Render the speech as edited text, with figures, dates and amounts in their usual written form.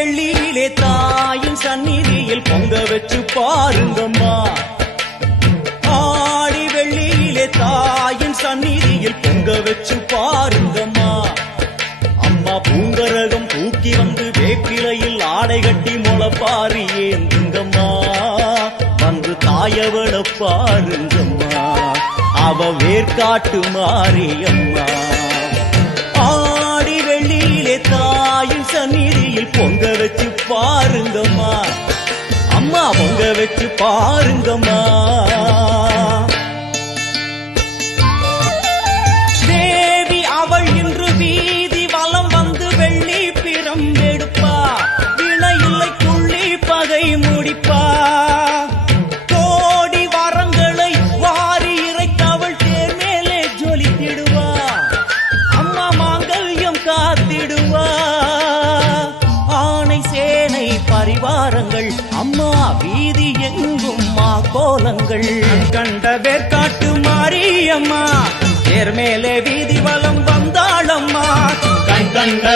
வெள்ளியிலே தாயின் சந்நிதியில் பொங்க வச்சு பாருங்கம்மா. ஆடி வெள்ளியிலே தாயின் சந்நிதியில் பொங்க வச்சு பாருங்கம்மா. அம்மா பூங்கரகம் தூக்கி வந்து வேப்பிலையில் ஆடை கட்டி முளப்பாரி ஏந்துங்கம்மா. வந்து தாயவள பாருங்கம்மா, அவ வேர்காட்டு மாரியம்மா. ஆடி வெள்ளியிலே தாயின் சந்நிதியில் பொங்க வச்சு பாருங்கம்மா. அம்மா பொங்க வச்சு பாருங்கம்மா. தேவி அவள் இன்று வீதி வலம் வந்து வெள்ளி பிரம்பெடுப்பா. வினை இல்லை புள்ளி பகை முடிப்பா. கோடி வரங்களை வாரி இறைத்தவள் தேர் மேலே ஜொலித்திடுவா. அம்மா மாங்கல்யம் காத்திடுவா. ஆனை சேனை பரிவாரங்கள் அம்மா வீதி எங்கும் மா கோலங்கள். கண்ட வேர்காட்டு மாரியம்மா தேர் மேலே வீதி வலம் வந்தாளம்மா. கண்ட